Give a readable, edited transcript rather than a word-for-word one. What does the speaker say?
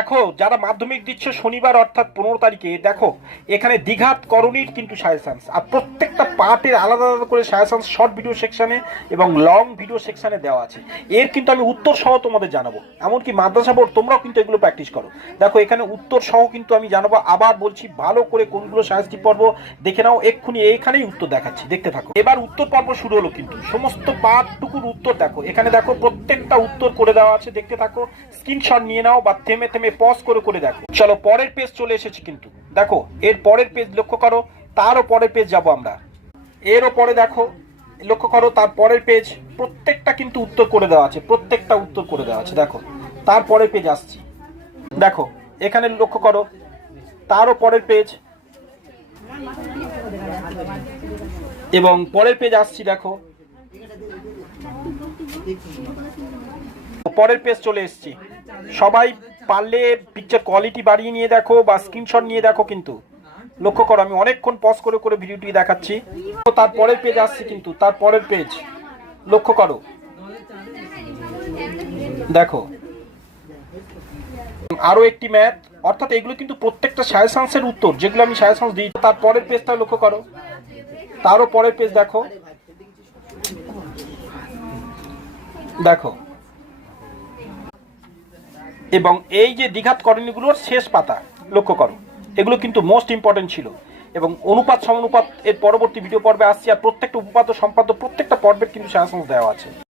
দেখো যারা মাধ্যমিক দিচ্ছে শনিবার অর্থাৎ 15 তারিখে, দেখো এখানে দ্বিঘাত করণীর কিন্তু সাজেশনস, আর প্রত্যেকটা পার্টের আলাদা আলাদা করে সাজেশনস শর্ট ভিডিও সেকশনে এবং লং ভিডিও সেকশনে দেওয়া আছে। এর কিন্তু আমি উত্তর সহ তোমাদের জানাবো, এমনকি মাদ্রাসা বোর্ড তোমরাও কিন্তু এগুলো প্র্যাকটিস করো। দেখো এখানে উত্তর সহ কিন্তু আমি জানাবো, আবার বলছি ভালো করে কোনগুলো সাজেস্টিভ পর্ব দেখে নাও, এক্ষুনি এইখানেই উত্তর দেখাচ্ছি, দেখতে থাকো। এবার উত্তর পর্ব শুরু হলো, কিন্তু সমস্ত পার্টটুকুর উত্তর দেখো, এখানে দেখো প্রত্যেকটা উত্তর করে দেওয়া আছে, দেখতে থাকো, স্ক্রিনশট নিয়ে নাও বা থেমে থেমে পজ করে করে দেখো। চলো পরের পেজ চলে এসেছি, কিন্তু দেখো এর পরের পেজ লক্ষ্য করো, তারও পরের পেজ যাব আমরা, এরও পরে দেখো লক্ষ্য করো, তার পরের পেজ, প্রত্যেকটা কিন্তু উত্তর করে দেওয়া আছে, প্রত্যেকটা উত্তর করে দেওয়া আছে। দেখো তার পরের পেজ আসছি, দেখো এখানে লক্ষ্য করো, তারও পরের পেজ এবং পরের পেজ আসছি, দেখো পরের পেজ চলে এসেছি। সবাই পারলে পিকচার কোয়ালিটি বাড়িয়ে নিয়ে দেখো বা স্ক্রিনশট নিয়ে দেখো, কিন্তু লক্ষ্য করো আমি অনেকক্ষণ পজ করে করে ভিডিওটি দেখাচ্ছি। তার পরের পেজ আসছে, কিন্তু তার পরের পেজ লক্ষ্য করো, দেখো আরো একটি ম্যাথ, অর্থাৎ এগুলো কিন্তু প্রত্যেকটা সাজেশনসের উত্তর যেগুলো আমি সাজেশনস দিই। তার পরের পেজটা লক্ষ্য করো, তারও পরের পেজ দেখো, দেখো এবং এই যে দ্বিঘাত করণীগুলোর শেষ পাতা লক্ষ্য করো, এগুলো কিন্তু মোস্ট ইম্পর্টেন্ট ছিল। এবং অনুপাত সমানুপাত এর পরবর্তী ভিডিও পর্বে আসছি, আর প্রত্যেকটা উপপাদ্য সম্পাদ্য প্রত্যেকটা পর্বের কিন্তু সাজেশনস দেওয়া আছে।